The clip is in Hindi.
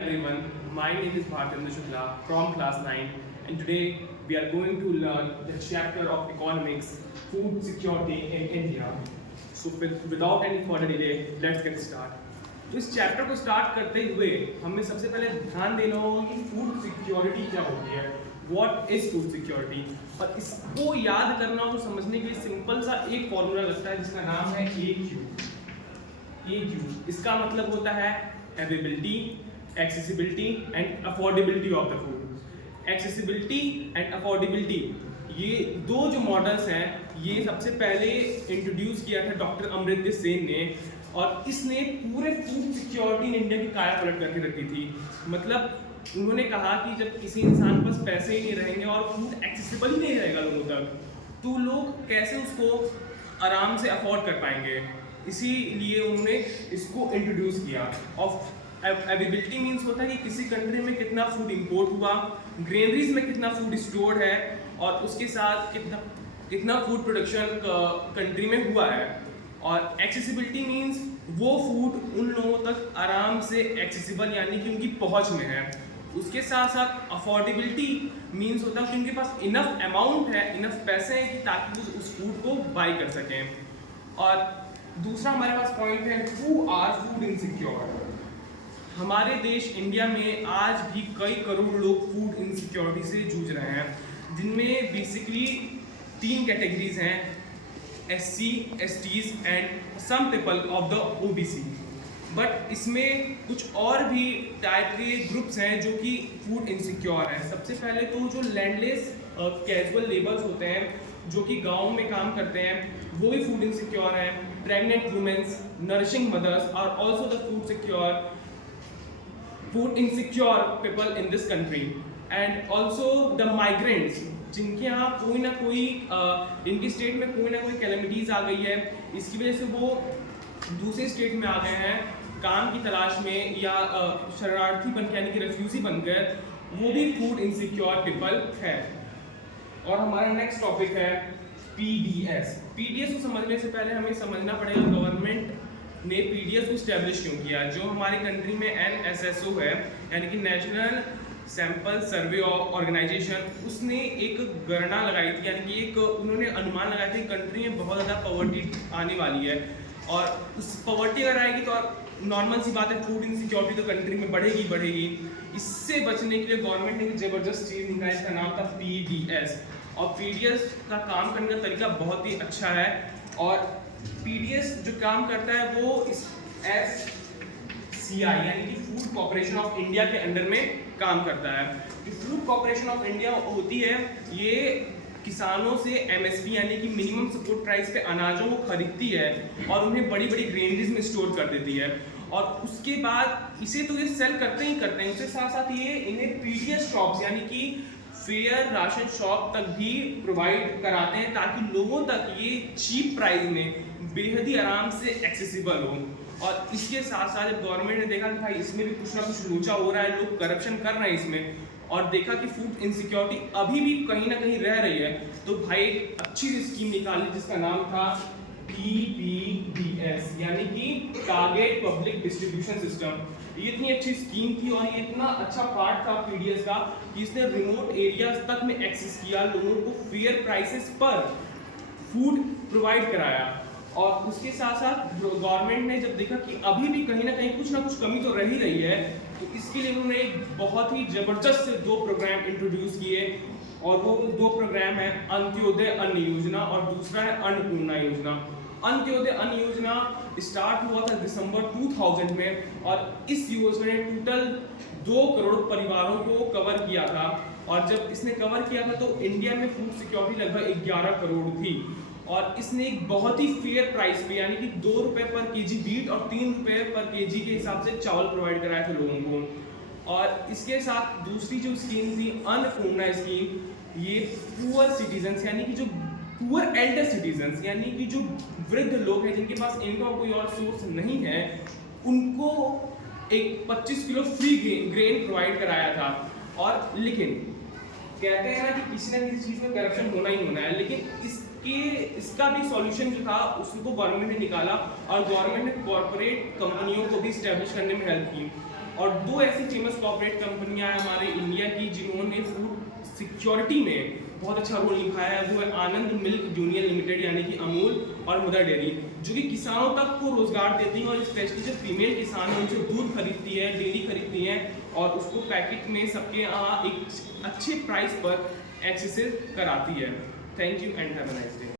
Everyone, my name is Bhartendra Shukla from class 9 and today we are going to learn the chapter of economics, food security in India. So without any further delay, let's get started. तो इस चैप्टर को स्टार्ट करते हुए हमें सबसे पहले ध्यान देना होगा कि फूड सिक्योरिटी क्या होती है, व्हाट इज फूड सिक्योरिटी। और इसको याद करना और समझने के लिए सिंपल सा एक फॉर्मूला लगता है जिसका नाम है AQ। इसका मतलब होता है availability, accessibility and affordability of the food. Accessibility and affordability ये दो जो मॉडल्स हैं ये सबसे पहले इंट्रोड्यूस किया था डॉक्टर अमृत्य सेन ने, और इसने पूरे फूड सिक्योरिटी इन इंडिया की काया पलट करके रखी थी। मतलब उन्होंने कहा कि जब किसी इंसान के पास पैसे ही नहीं रहेंगे और फूड एक्सेसिबल ही नहीं रहेगा लोगों तक, तो लोग कैसे उसको आराम से अफोर्ड कर पाएंगे। इसीलिए उन्होंने इसको इंट्रोड्यूस किया। ऑफ अवेलेबिलिटी मीन्स होता है कि किसी कंट्री में कितना फूड इंपोर्ट हुआ, ग्रेनरीज में कितना फूड स्टोर्ड है, और उसके साथ कितना फूड प्रोडक्शन कंट्री में हुआ है। और एक्सेसिबिलिटी मीन्स वो फूड उन लोगों तक आराम से एक्सेसिबल यानी कि उनकी पहुंच में है। उसके साथ साथ अफोर्डेबिलिटी मीन्स होता है कि उनके पास इनफ अमाउंट है, इनफ पैसे हैं कि ताकि वो उस फूड को बाई कर सकें। और दूसरा हमारे पास पॉइंट है हु आर फूड इनसिक्योर। हमारे देश इंडिया में आज भी कई करोड़ लोग फूड इनसिक्योरिटी से जूझ रहे हैं, जिनमें बेसिकली 3 कैटेगरीज हैं, SC, STs and some people of the OBC। But इसमें कुछ और भी टाइप के ग्रुप्स हैं जो कि फूड इनसिक्योर हैं। सबसे पहले तो जो लैंडलेस कैजुअल लेबर्स होते हैं जो कि गाँव में काम करते हैं, वो भी फूड इनसिक्योर हैं। Pregnant womens, nourishing mothers are also the food insecure people in this country, and also the migrants जिनके यहाँ कोई ना कोई इनकी स्टेट में कोई ना कोई कैलेमिटीज आ गई है, इसकी वजह से वो दूसरे स्टेट में आ गए हैं काम की तलाश में, या शरणार्थी बन के यानी कि रेफ्यूजी बनकर, वो भी फूड इनसिक्योर पीपल है। और हमारा नेक्स्ट टॉपिक है PDS। PDS को समझने से पहले हमें समझना पड़ेगा गवर्नमेंट ने PDS को स्टैब्लिश क्यों किया। जो हमारी कंट्री में NSSO है यानी कि नेशनल सैंपल सर्वे ऑर्गेनाइजेशन, उसने एक गणना लगाई थी, यानी कि एक उन्होंने अनुमान लगाया था कि कंट्री में बहुत ज़्यादा पॉवर्टी आने वाली है, और उस पॉवर्टी अगर आएगी तो नॉर्मल सी बात है फूड इनसिक्योरिटी तो कंट्री में बढ़ेगी। इससे बचने के लिए गवर्नमेंट ने एक ज़बरदस्त चीज़ निकाली, इसका नाम था PDS। और PDS का काम करने का तरीका बहुत ही अच्छा है, और PDS जो काम करता है वो इस FCI यानी कि फूड कॉर्पोरेशन ऑफ इंडिया के अंडर में काम करता है। जो फूड कॉर्पोरेशन ऑफ इंडिया होती है ये किसानों से MSP यानी कि मिनिमम सपोर्ट प्राइस पे अनाजों को खरीदती है और उन्हें बड़ी बड़ी ग्रेनरीज में स्टोर कर देती है, और उसके बाद इसे तो ये सेल करते ही करते हैं, उसके साथ साथ ये इन्हें PDS शॉप्स यानी कि फेयर राशन शॉप तक भी प्रोवाइड कराते हैं, ताकि लोगों तक ये चीप प्राइस में बेहद ही आराम से एक्सेसिबल हो। और इसके साथ साथ जब गवर्नमेंट ने देखा कि भाई इसमें भी कुछ ना कुछ लोचा हो रहा है, लोग करप्शन कर रहे हैं इसमें, और देखा कि फूड इनसिक्योरिटी अभी भी कहीं ना कहीं रह रही है, तो भाई एक अच्छी सी स्कीम निकाली जिसका नाम था TPDS यानी कि टारगेट पब्लिक डिस्ट्रीब्यूशन सिस्टम। ये इतनी अच्छी स्कीम थी और ये इतना अच्छा पार्ट था PDS का कि इसने रिमोट एरियाज तक में एक्सेस किया, लोगों को फेयर प्राइसेस पर फूड प्रोवाइड कराया। और उसके साथ साथ गवर्नमेंट ने जब देखा कि अभी भी कहीं ना कुछ कमी तो रह ही रही है, तो इसके लिए उन्होंने एक बहुत ही जबरदस्त से 2 प्रोग्राम इंट्रोड्यूस किए, और वो 2 प्रोग्राम है अंत्योदय अन्न योजना और दूसरा है अन्नपूर्णा योजना। अंत्योदय अन्न योजना स्टार्ट हुआ था दिसंबर 2000 में, और इस योजना ने टोटल 2 करोड़ परिवारों को कवर किया था। और जब इसने कवर किया था तो इंडिया में फूड सिक्योरिटी लगभग 11 करोड़ थी, और इसने एक बहुत ही फेयर प्राइस पे यानी कि 2 रुपए पर केजी वीट और 3 रुपए पर केजी के हिसाब से चावल प्रोवाइड कराए थे लोगों को। और इसके साथ दूसरी जो स्कीम थी अन्नपूर्णा स्कीम, ये पुअर सिटीजन्स यानी कि जो पुअर एल्डर सिटीजन्स यानी कि जो वृद्ध लोग हैं जिनके पास इनका कोई और सोर्स नहीं है, उनको एक 25 किलो फ्री ग्रेन प्रोवाइड कराया था। और लेकिन कहते हैं ना कि किसी ना किसी चीज़ में करप्शन होना ही होना है, लेकिन इसका भी सॉल्यूशन जो था उसको गवर्नमेंट ने निकाला, और गवर्नमेंट ने कॉर्पोरेट कंपनियों को भी स्टैब्लिश करने में हेल्प की। और 2 ऐसी फेमस कॉर्पोरेट कंपनियां हैं हमारे इंडिया की जिन्होंने फूड सिक्योरिटी में बहुत अच्छा रोल निभाया है। वो है आनंद मिल्क यूनियन लिमिटेड यानी कि अमूल और मदर डेयरी, जो कि किसानों तक को रोजगार देती हैं और स्पेशली जो फीमेल किसान है उनसे दूध खरीदती है, डेयरी खरीदती है और उसको पैकेट में सबके यहाँ एक अच्छे प्राइस पर एक्सेस कराती है। Thank you and have a nice day.